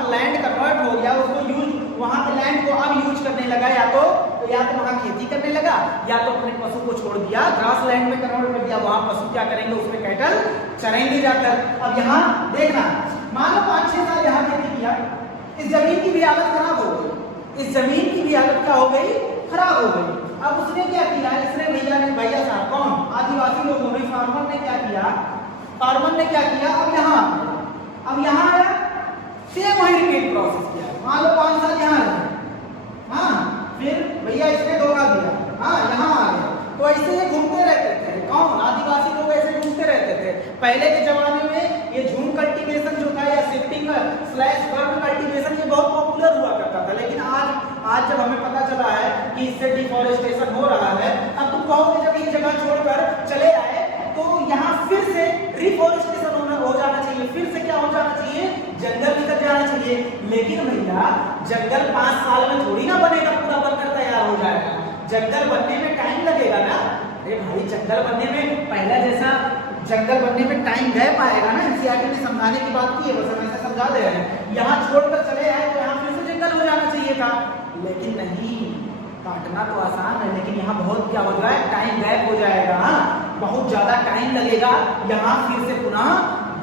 लैंड कन्वर्ट हो गया, उसको यूज, वहाँ के लैंड को अब यूज करने लगा, या तो वहाँ खेती करने लगा, या तो अपने पशु को छोड़ दिया, ग्रास लैंड में कन्वर्ट कर दिया, वहाँ पशु क्या करेंगे, उसमें कैटल चरेंगे जाकर। अब यहाँ देखना, मान लो 5-6 साल यहाँ खेती किया, इस जमीन की भी हालत खराब हो गई, इस जमीन की भी हालत क्या हो गई, खराब हो गई। अब उसने क्या किया, इसने भैया साहब कौन, आदिवासी लोगों ने, फार्मर ने क्या किया, अब यहाँ आया, सेम वही रिपीट प्रोसेस किया। मान लो 5 साल यहाँ रहे, हाँ, फिर भैया इसने धोखा दिया, हाँ, यहाँ आ गया, तो ऐसे ये घूमते रहते थे। कौन, आदिवासी लोग ऐसे घूमते रहते थे। पहले के जमाने में ये झूम कल्टीवेशन जो था, या शिफ्टिंग स्लैश बर्न कल्टीवेशन, ये बहुत पॉपुलर हुआ करता था। लेकिन आज जब हमें पता चला है कि इससे डिफॉरेस्टेशन हो रहा है, अब तुम कहोगे जब ये जगह छोड़कर चले आए तो यहाँ फिर से रिफॉरेस्टेशन हो जाना चाहिए, फिर से क्या हो जाना चाहिए, जंगल निकल जाना चाहिए। लेकिन भैया जंगल 5 साल में थोड़ी ना बनेगा, पूरा बनकर तैयार हो जाएगा, जंगल बनने में टाइम लगेगा ना। अरे भाई, जंगल बनने में पहला जैसा जंगल बनने में टाइम गैप आएगा ना। एनसीईआरटी ने समझाने की बात की है, बस हम ऐसा समझा दे रहे हैं। यहाँ छोड़कर चले आए तो यहाँ फिर से जंगल हो जाना चाहिए था, लेकिन नहीं, काटना तो आसान है, लेकिन यहाँ बहुत क्या हो जाए, टाइम गैप हो जाएगा, बहुत ज्यादा टाइम लगेगा यहाँ फिर से पुनः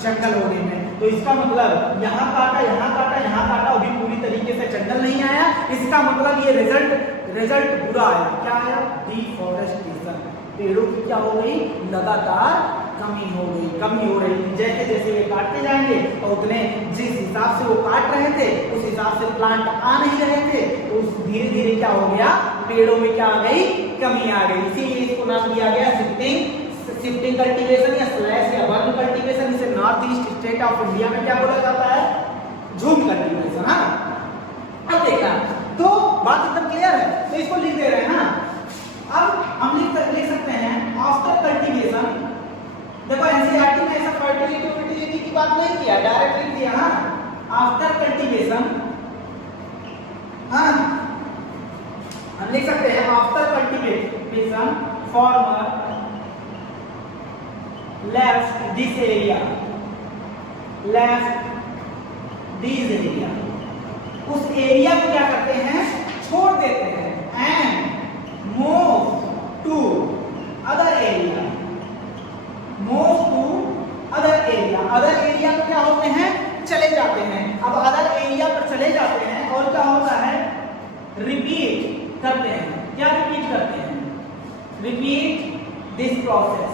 जंगल होने में। तो इसका मतलब यहाँ काटा, यहाँ काटा, यहाँ काटा, अभी पूरी तरीके से जंगल नहीं आया। इसका मतलब ये रिजल्ट बुरा आया। क्या आया, डिफॉरेस्टेशन, पेड़ों की क्या हो गई, लगातार कमी हो रही थी। जैसे जैसे ये काटते जाएंगे तो उतने जिस हिसाब से वो काट रहे थे उस हिसाब से प्लांट आ नहीं रहे थे, तो धीरे धीरे क्या हो गया, पेड़ों में क्या आ गई, कमी आ गई। इसीलिए इसको नाम दिया गया शिफ्टिंग कल्टीवेशन या स्लैश या बर्न कल्टीवेशन। इसे north east state of India में क्या बोला जाता है, झूम कल्टीवेशन। हाँ, अब देखना, तो बात एकदम क्लियर है, तो इसको लिख दे रहे हैं। अब हम लिख सकते हैं आफ्टर कल्टीवेशन। देखो एनसीईआरटी ने ऐसा फर्टिलिटी की बात नहीं किया, डायरेक्ट लिख दिया। हाँ, आफ्टर कल्टीवेशन, हाँ, हम लिख सकते हैं after cultivation farmer left this area, उस एरिया को क्या करते हैं, छोड़ देते हैं, and move to other area, other area में क्या होते हैं, चले जाते हैं। अब अदर एरिया पर चले जाते हैं और क्या होता है, रिपीट करते हैं। क्या रिपीट करते हैं, रिपीट दिस प्रोसेस।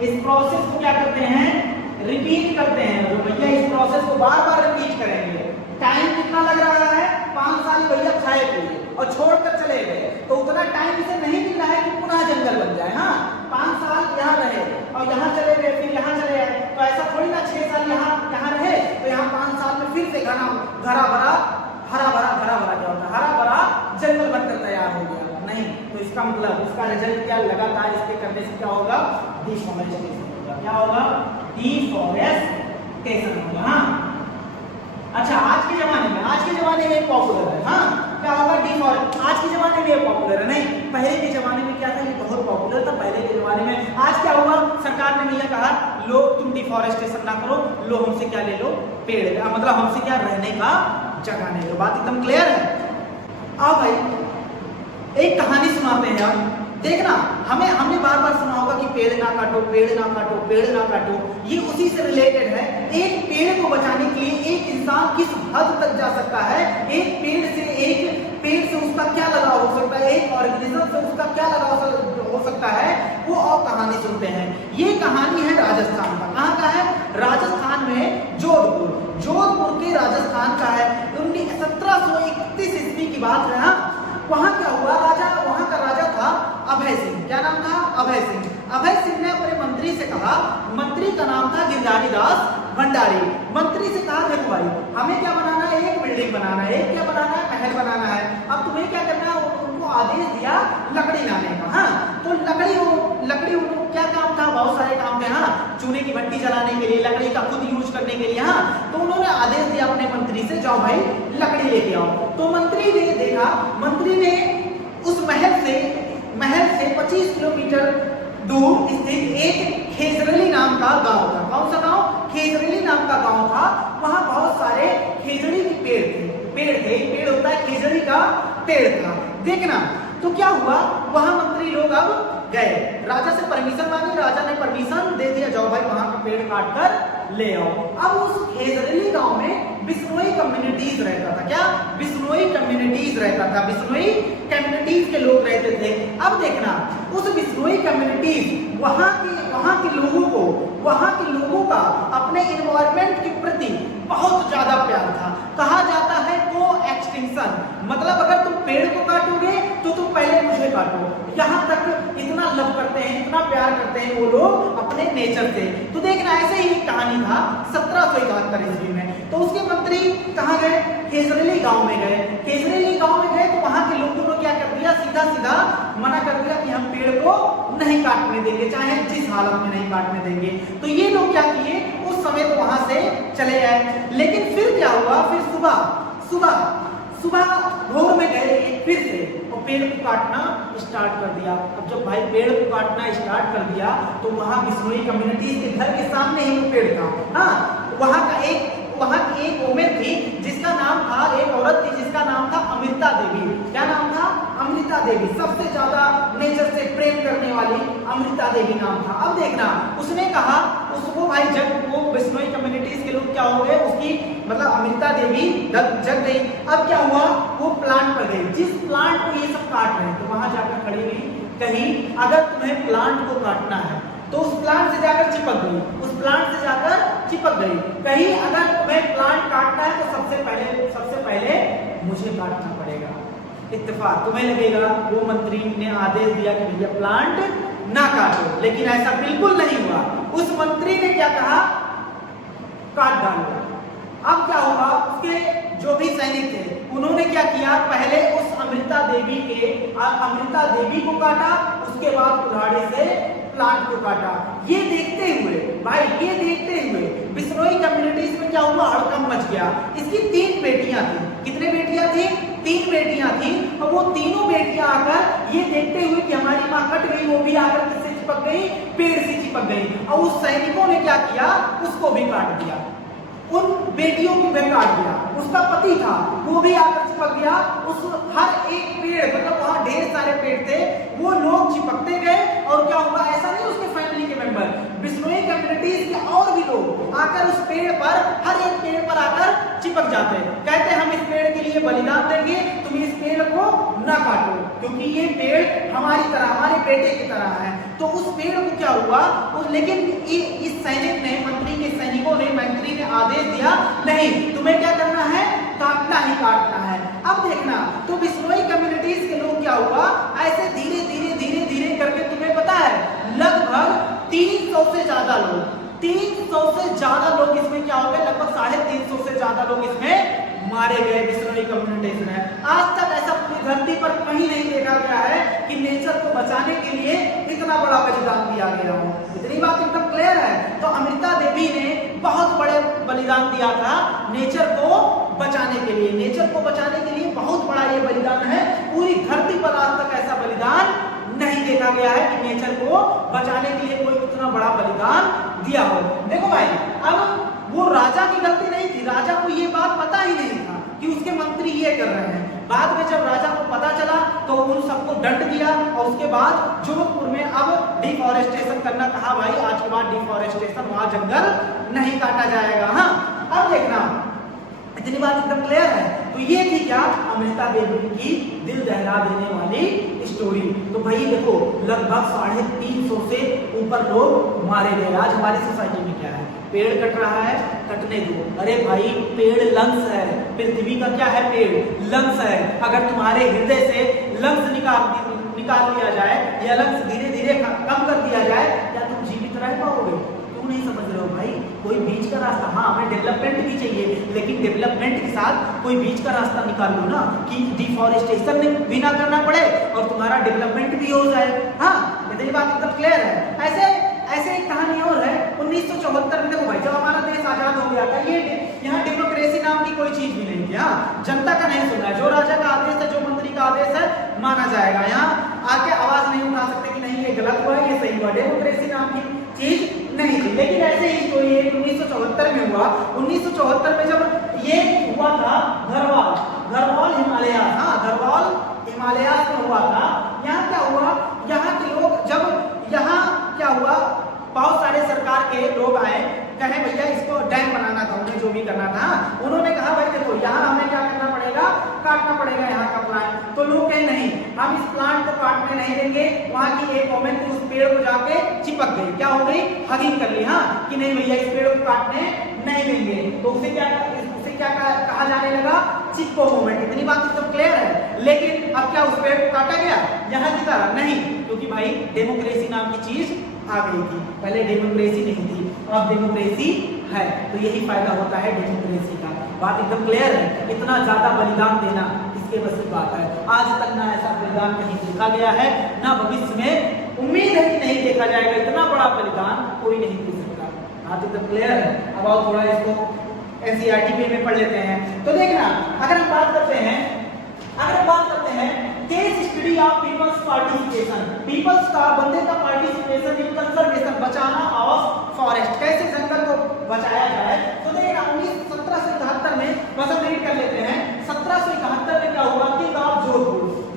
इस प्रोसेस को क्या करते हैं, रिपीट करते हैं। तो भैया इस प्रोसेस को बार बार रिपीट करेंगे। टाइम कितना लग रहा है, 5 साल भैया खाए पिए और छोड़कर चले गए, तो उतना टाइम इसे नहीं मिल रहा है कि पुनः जंगल बन जाए। हाँ, 5 साल यहाँ रहे और यहाँ चले गए, फिर यहाँ चले आए, तो ऐसा थोड़ी ना 6 साल यहाँ रहे तो यहाँ 5 साल में फिर से हरा भरा क्या होता है, हरा भरा जंगल बनकर तैयार हो गया, नहीं। तो इसका मतलब, इसका रिजल्ट क्या, लगातार इसके करने से क्या होगा, डिफॉरेस्टेशन होगा। क्या होगा, डिफॉरेस्टेशन होगा। हाँ, अच्छा, आज के जमाने में पॉपुलर है। हाँ, क्या होगा, आज के जमाने में पॉपुलर है, नहीं, पहले के जमाने में क्या था, ये बहुत पॉपुलर था पहले के जमाने में। आज क्या हुआ, सरकार ने भैया कहा लो तुम डिफॉरेस्टेशन ना करो, लो हमसे क्या ले लो, पेड़, मतलब हमसे क्या, रहने का जगह नहीं लो। बात एकदम क्लियर है। अब भाई एक कहानी सुनाते हैं। देखना, हमने बार बार सुना होगा कि पेड़ ना काटो, पेड़ ना काटो, पेड़ ना काटो। ये उसी से रिलेटेड है। एक पेड़ को बचाने के लिए एक इंसान किस हद तक जा सकता है, एक पेड़ से उसका क्या लगाव हो सकता है, एक ऑर्गेनिज्म से उसका क्या लगाव हो सकता है, वो और कहानी सुनते हैं। ये कहानी है राजस्थान का। कहाँ का है? राजस्थान में जोधपुर के राजस्थान का है। 1731 ईस्वी की बात है। वहां क्या हुआ, वहां का राजा था अभय सिंह। क्या नाम था? अभय सिंह। अभय सिंह ने अपने मंत्री से कहा, मंत्री का नाम था गिरधारी दास भंडारी। मंत्री से कहा, देखो भाई, हमें क्या बनाना है, एक बिल्डिंग बनाना है, एक क्या बनाना है, महल बनाना है। अब तुम्हें क्या करना है, उनको आदेश दिया लकड़ी लाने का। हाँ, तो लकड़ी उनको क्या काम था, बहुत सारे काम थे। हाँ, चूने की भट्टी जलाने के लिए, लकड़ी का खुद यूज करने के लिए। हाँ, तो उन्होंने आदेश दिया अपने मंत्री से, जाओ भाई लकड़ी लेके आओ। तो मंत्री ने देखा, मंत्री ने उस महल से 25 किलोमीटर दूर स्थित एक खेजरेली नाम का गांव था। कौन सा गांव? खेजरेली नाम का गांव था। वहां बहुत सारे खेजड़ी के पेड़ होता है, खेजड़ी का पेड़ था। देखना, तो क्या हुआ, वहां मंत्री लोग अब गए, राजा से परमिशन मांगी, राजा ने परमिशन दे दिया, जाओ भाई वहां का पेड़ काट कर ले आओ। अब उस खेजरेली गांव में बिश्नोई कम्युनिटीज रहता था। क्या? बिश्नोई कम्युनिटीज रहता था, बिश्नोई कम्युनिटीज के लोग रहते थे। अब देखना, उस बिश्नोई कम्युनिटीज वहां के लोगों का अपने इन्वायरमेंट के प्रति बहुत ज्यादा प्यार था। कहा जाता है को एक्सटिंक्शन, मतलब अगर तुम पेड़ को काटोगे तो तुम पहले मुझे काटो। यहाँ तक इतना लव करते हैं, इतना प्यार करते हैं वो लोग अपने नेचर से। तो देखना, ऐसे ही एक कहानी था 1771 ईस्वी में। तो उसके मंत्री कहाँ गए? खेजरेली गांव में गए। खेजरेली गांव में गए तो वहां के लोगों ने क्या कर दिया, सीधा मना कर दिया कि हम पेड़ को नहीं काटने देंगे, चाहे जिस हालत में नहीं काटने देंगे। तो ये लोग क्या किए, उस समय तो वहां से चले आए। लेकिन फिर क्या हुआ, फिर सुबह भोर में गए फिर से, और पेड़ को काटना स्टार्ट कर दिया। अब जब भाई पेड़ को काटना स्टार्ट कर दिया तो वहां बिश्नोई कम्युनिटी के घर के सामने ही वो पेड़ था। हाँ, वहां की एक वुमेन थी जिसका नाम था, एक औरत थी जिसका नाम था अमृता देवी। क्या नाम था? अमृता देवी। सबसे ज्यादा नेचर से प्रेम करने वाली अमृता देवी नाम था। अब देखना, उसने कहा, उसको भाई जब वो बिश्नोई कम्युनिटीज के लोग क्या हो गए, उसकी मतलब अमृता देवी जग गई। अब क्या हुआ, वो प्लांट पर गई, जिस प्लांट को ये सब काट रहे हैं, तो वहां जाकर खड़ी हुई। कहीं अगर तुम्हें प्लांट को काटना है तो उस प्लांट से जाकर चिपक गई, कहीं अगर तुम्हें प्लांट काटना है तो सबसे पहले मुझे काटना पड़ेगा। इत्तेफाक, तुम्हें लगेगा वो मंत्री ने आदेश दिया कि भैया प्लांट ना काटो, लेकिन ऐसा बिल्कुल नहीं हुआ। उस मंत्री ने क्या कहा, काट डालो। अब क्या हुआ, उसके जो भी सैनिक थे उन्होंने क्या किया, पहले उस अमृता देवी को काटा, उसके बाद कुल्हाड़ी से प्लांट को काटा। ये देखते हुए बिश्नोई कम्युनिटीज में क्या हुआ, हड़कंप मच गया। इसकी 3 बेटियां थी। कितने बेटियां थी? 3 बेटियां थी। और वो तीनों बेटियां आकर ये देखते हुए कि हमारी माँ कट गई, वो भी आकर किससे चिपक गई, पेड़ से चिपक गई। और उस सैनिकों ने क्या किया, उसको भी काट दिया, उन बेटियों को भी काट दिया। उसका पति था, वो भी आकर चिपक गया। उस हर एक पेड़, मतलब वहां ढेर सारे पेड़ थे, वो लोग चिपकते गए। और क्या हुआ, ऐसा नहीं उसके फैमिली के मेंबर, बिश्नोई कम्युनिटीज के और भी लोग आकर उस पेड़ पर, हर एक पेड़ पर आकर चिपक जाते, कहते हम इस पेड़ के लिए बलिदान देंगे, तुम इस पेड़ को ना काटो, क्योंकि ये पेड़ हमारी तरह, हमारे बेटे की तरह है। तो उस पेड़ को क्या हुआ, लेकिन इस सैनिक ने, मंत्री ने आदेश दिया, नहीं, तुम्हें क्या करना है, काटना ही काटना है। अब देखना, तो बिश्नोई कम्युनिटीज के लोग क्या हुआ, ऐसे धीरे धीरे करके, तुम्हें पता है लगभग 300 से ज्यादा लोग इसमें क्या हो गए, लगभग 350 से ज्यादा लोग इसमें मारे गए बिश्नोई कम्युनिटीज में। आज तक ऐसा पूरी धरती पर कहीं नहीं देखा गया है कि नेचर को बचाने के लिए इतना बड़ा बलिदान दिया गया हो। इतनी बात एकदम क्लियर है। तो अमृता देवी ने बहुत बड़े बलिदान दिया था नेचर को बचाने के लिए। नेचर को बचाने के लिए बहुत बड़ा ये बलिदान है। पूरी धरती पर आज तक ऐसा बलिदान नहीं देखा गया है कि नेचर को बचाने के लिए कोई इतना बड़ा बलिदान दिया हो। देखो भाई, अब वो राजा की गलती नहीं थी, राजा को ये बात पता ही नहीं था कि उसके मंत्री ये कर रहे हैं। बाद में जब राजा को पता चला तो उन सबको दंड दिया और उसके बाद जोधपुर में अब डिफॉरेस्टेशन करना कहा, भाई आज के बाद डिफॉरेस्टेशन, वहां जंगल नहीं काटा जाएगा। हाँ, अब देखना इतनी बात एकदम क्लियर है। तो ये थी क्या, अमृता देवी की दिल दहला देने वाली स्टोरी। तो भाई देखो लगभग 350 से ऊपर लोग मारे गए। आज हमारी सोसाइटी में क्या है, पेड़ कट रहा है, कटने दो। अरे भाई पेड़ लंग्स है, पृथ्वी का क्या है, पेड़ लंग्स है। अगर तुम्हारे हृदय से लंग्स निकाल दिया जाए या लंग्स धीरे धीरे कम कर दिया जाए, क्या तुम जीवित रह पाओगे? तुम नहीं समझ रहे हो भाई, कोई बीच का रास्ता। हाँ, हमें डेवलपमेंट भी चाहिए, लेकिन डेवलपमेंट के साथ कोई बीच का रास्ता निकाल लो ना, कि डिफॉरेस्टेशन भी ना करना पड़े और तुम्हारा डेवलपमेंट भी हो जाए। हाँ, इतनी बात एकदम क्लियर है। ऐसे एक कहानी और है 1974 में। देखो भाई, जब हमारा देश आजाद हो गया था, ये यहाँ डेमोक्रेसी नाम की कोई चीज भी नहीं थी। हाँ, जनता का नहीं सुनना, जो राजा का आदेश है, जो मंत्री का आदेश है, माना जाएगा। यहाँ आके आवाज नहीं उठा सकते कि नहीं ये गलत हुआ, ये सही हुआ। डेमोक्रेसी नाम की चीज नहीं थी। लेकिन ऐसे ही स्टोरी 1974 में हुआ। 1974 में जब ये हुआ था गढ़वाल हिमालयास, हाँ गढ़वाल हिमालयास में हुआ था। यहाँ क्या हुआ, यहाँ के लोग जब यहाँ क्या हुआ, बहुत सारे सरकार के लोग आए, कहे भैया इसको डैम बनाना था, उन्हें जो भी करना था। उन्होंने कहा भाई देखो यहाँ हमें क्या करना पड़ेगा, काटना पड़ेगा यहाँ का प्लांट। तो लोग कहे नहीं, हम इस प्लांट को काटने नहीं देंगे। वहां की एक कॉमेंट उस पेड़ को जाके चिपक गई, क्या हो गई, हगिंग कर ली। हाँ, कि नहीं भैया इस पेड़ को काटने नहीं देंगे। तो उसे क्या कहा जाने लगा, चिपको मूवमेंट। इतनी बात एकदम क्लियर है। लेकिन अब क्या उस पेड़ को काटा गया यहाँ की तरह? नहीं, क्योंकि भाई डेमोक्रेसी नाम की चीज आ गई थी। पहले डेमोक्रेसी नहीं थी, अब डेमोक्रेसी है। तो यही फायदा होता है डेमोक्रेसी का। बात एकदम क्लियर है। इतना ज्यादा बलिदान देना इसके बस की बात है। आज तक ना ऐसा बलिदान कहीं देखा गया है, ना भविष्य में उम्मीद है कि नहीं देखा जाएगा। इतना बड़ा बलिदान कोई नहीं दे सकता। बात एकदम क्लियर है। अब आओ थोड़ा इसको एनसीईआरटी में पढ़ लेते हैं। तो देखना, अगर हम बात करते हैं case study of people's participation, people's का, बंदे का पार्टिसिपेशन इन कंजर्वेशन, बचाना ऑफ फॉरेस्ट, कैसे जंगल को बचाया जाए। तो देखना 1771 में, बस हम रीड कर लेते हैं। 1771 में क्या हुआ कि गांव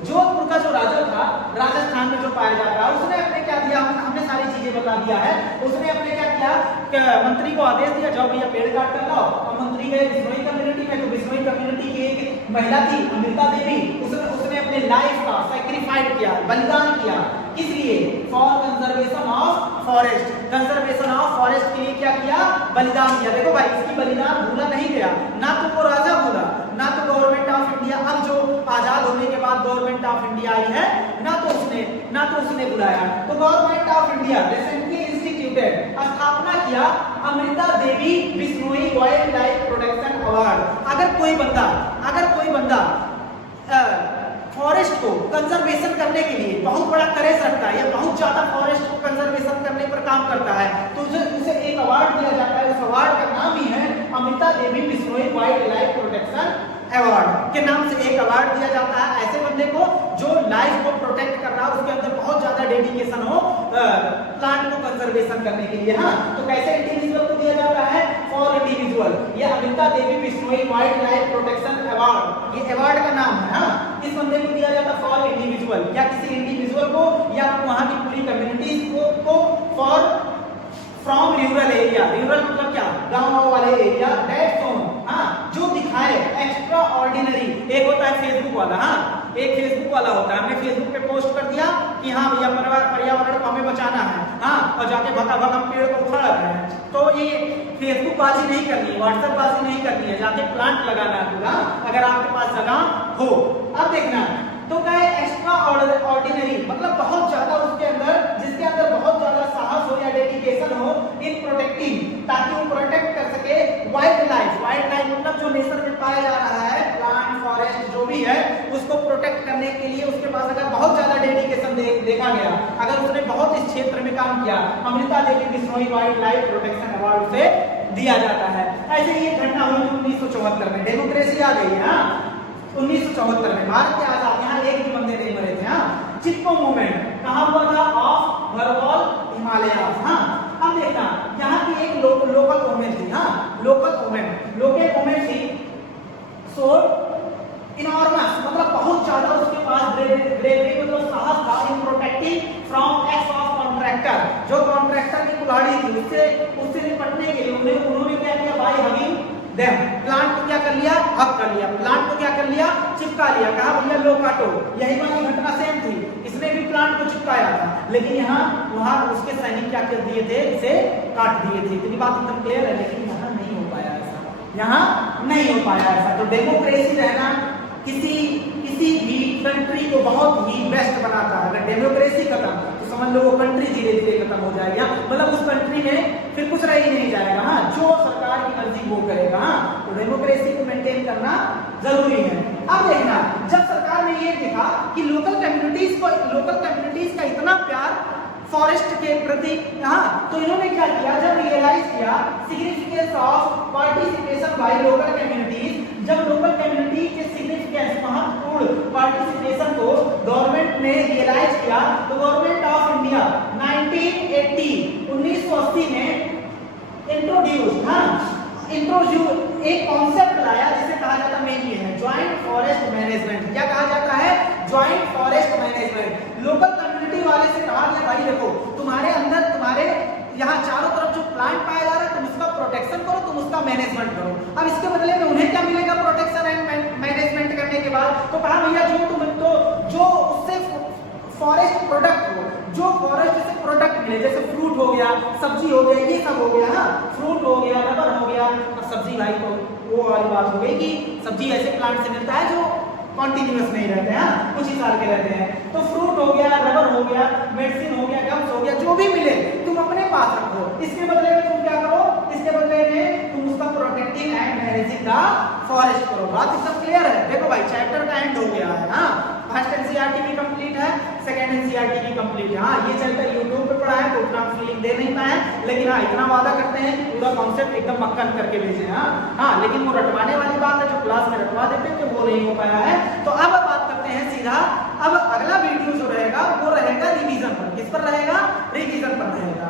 जोधपुर का जो राजा था, राजस्थान में जो पाया जाता है, उसने अपने क्या दिया, हमने सारी चीजें बता दिया है। उसने अपने क्या किया, मंत्री को आदेश दिया, जाओ भैया पेड़ काट कर लाओ। और मंत्री गए बिश्नोई कम्युनिटी में, तो बिश्नोई कम्युनिटी की एक महिला थी अमृता देवी, उसने अपने लाइफ का सैक्रिफाइस किया, बलिदान किया। किस लिए? For conservation of forest. Conservation of forest के लिए क्या किया, बलिदान किया। देखो भाई, इसकी बलिदान भूला नहीं गया, ना तो वो राजा भूला, ना तो गवर्नमेंट ऑफ इंडिया, अब जो आजाद होने के बाद गवर्नमेंट ऑफ इंडिया आई है, ना तो उसने बुलाया। तो government of India recently instituted, स्थापना किया Amrita Devi Bishnoi wildlife protection award. अगर कोई बंदा फॉरेस्ट को कंजर्वेशन करने के लिए बहुत बड़ा करेज रखता है या बहुत ज्यादा फॉरेस्ट को कंजर्वेशन करने पर काम करता है, तो उसे एक अवार्ड दिया जाता है। उस अवार्ड का नाम ही है Amrita Devi Bishnoi wildlife protection award के नाम से एक अवार्ड दिया जाता है ऐसे बंदे को जो लाइफ को प्रोटेक्ट कर रहा है, उसके अंदर बहुत ज्यादा डेडिकेशन हो प्लांट को कंजर्वेशन करने के लिए। हाँ, तो कैसे इंडिविजुअल को दिया जाता है, फॉर इंडिविजुअल। ये Amrita Devi Bishnoi wildlife protection award, ये अवार्ड का नाम है। हाँ, इस बंदे को दिया जाता है फॉर इंडिविजुअल, या किसी इंडिविजुअल को या वहां की पूरी कम्युनिटी को for from rural area. Rural मतलब क्या, गांव वाले एरिया, दैट जोन, हाँ, जो दिखाए एक्स्ट्रा ऑर्डिनरी। एक होता है फेसबुक वाला, हाँ, एक फेसबुक वाला होता है, हमने फेसबुक पे पोस्ट कर दिया कि हाँ भैया पर्यावरण को हमें बचाना है, हाँ, और जाके भगा हम पेड़ को उखाड़ रहे हैं। तो ये फेसबुक बाजी नहीं करनी है, व्हाट्सएप बाजी नहीं करनी है, जाके प्लांट लगाना है पूरा, अगर आपके पास जगह हो। अब देखना, तो क्या है एक्स्ट्रा ऑर्डिनरी, मतलब बहुत ज्यादा उसके अंदर, जिसके अंदर बहुत ज्यादा साहस हो या डेडिकेशन हो इन प्रोटेक्टिंग, ताकि वो प्रोटेक्ट कर सके वाइल्ड लाइफ। वाइल्ड लाइफ मतलब जो नेचर में पाया जा रहा है, प्लांट फॉरेस्ट जो भी है, उसको प्रोटेक्ट करने के लिए उसके पास अगर बहुत ज्यादा डेडिकेशन देखा गया, अगर उसने बहुत इस क्षेत्र में काम किया, Amrita Devi Bishnoi wildlife protection award उसे दिया जाता है। ऐसे ही एक घटना हुई 1974 में, डेमोक्रेसी आ गई है। 1974 में भारत के आजाद, यहाँ एक भी बंदे नहीं मरे थे। हाँ, चिपको मूवमेंट कहाँ हुआ था, ऑफ गढ़वाल हिमालयास। हाँ, अब देखना, यहाँ की एक लोकल वुमेन थी। हाँ, लोकल वुमेन थी, सो इनॉर्मस, मतलब बहुत ज्यादा उसके पास ब्रेवरी थी उससे निपटने के लिए उन्होंने क्या किया, बाय हगिंग देम, प्लांट को क्या कर लिया, हग कर लिया, प्लांट को क्या कर लिया, चिपका लिया, कहा भैया लो काटो। यही वाली घटना सेम थी, इसने भी प्लांट को चिपकाया था, लेकिन यहाँ वहां उसके सैनिक क्या कर दिए थे, इसे काट दिए थे। इतनी बात एकदम क्लियर है, लेकिन यहाँ नहीं हो पाया ऐसा, यहाँ नहीं हो पाया ऐसा। तो डेमोक्रेसी रहना किसी भी कंट्री को बहुत ही बेस्ट बनाता है। अगर डेमोक्रेसी खत्म तो समझ लो वो कंट्री धीरे धीरे खत्म हो जाएगा, मतलब उस कंट्री में फिर कुछ रह ही नहीं जाएगा। हाँ, जो सरकार की मर्जी वो करेगा। हाँ, तो डेमोक्रेसी को मेंटेन करना जरूरी है। अब देखना, जब सरकार ने ये देखा कि लोकल कम्युनिटीज का इतना प्यार फॉरेस्ट के प्रति, हाँ, तो इन्होंने क्या किया, जब रियलाइज किया significance of participation by local communities, जब लोकल कम्युनिटी के सिग्निफिकेंस, महत्वपूर्ण पार्टिसिपेशन को गवर्नमेंट ने रियलाइज किया, तो गवर्नमेंट ऑफ इंडिया 1980 में इंट्रोड्यूस एक कॉन्सेप्ट लाया जिसे कहा जाता है ज्वाइंट फॉरेस्ट मैनेजमेंट। क्या कहा जाता है, joint forest management. Local community वाले से कहा गया भाई देखो, तुम्हारे अंदर तुम्हारे यहाँ चारों तरफ जो प्लांट पाया जा रहा है, तुम उसका प्रोटेक्शन करो, तुम उसका मैनेजमेंट करो। अब इसके बदले में उन्हें क्या मिलेगा प्रोटेक्शन एंड मैनेजमेंट करने के बाद? तो कहा भैया जो उससे फॉरेस्ट प्रोडक्ट हो, जो फॉरेस्ट से प्रोडक्ट मिले, जैसे फ्रूट हो गया, सब्जी हो गया, ये सब हो गया। हाँ, फ्रूट हो गया, रबर हो गया। अब सब्जी भाई तो वो वाली बात हो गई कि सब्जी ऐसे प्लांट से मिलता है जो कॉन्टिन्यूअस नहीं रहते हैं, कुछ ही साल के रहते हैं। तो फ्रूट हो गया, रबर हो गया, मेडिसिन हो गया, गम्स हो गया, जो भी मिले तुम अपने पास रखो। इसके बदले में तुम क्या करो, इसके बदले में तुम उसका protecting and managing the forest करो। बात एकदम क्लियर है। देखो भाई, चैप्टर का एंड हो गया है। हाँ, फर्स्ट एनसीईआरटी भी कंप्लीट है, सेकंड एनसीईआरटी भी कंप्लीट है। हाँ, ये चैप्टर यूट्यूब पे पढ़ा है तो उतना फीलिंग दे नहीं पाए, लेकिन हाँ इतना वादा करते हैं कि पूरा कॉन्सेप्ट एकदम मक्खन करके भेजे। हाँ, लेकिन वो रटवाने वाली बात है, जो क्लास में रटवा देते हैं वो नहीं हो पाया है। तो अब बात करते हैं सीधा, अब अगला वीडियो जो रहेगा वो रहेगा रिवीजन पर। किस पर रहेगा? रिवीजन पर रहेगा।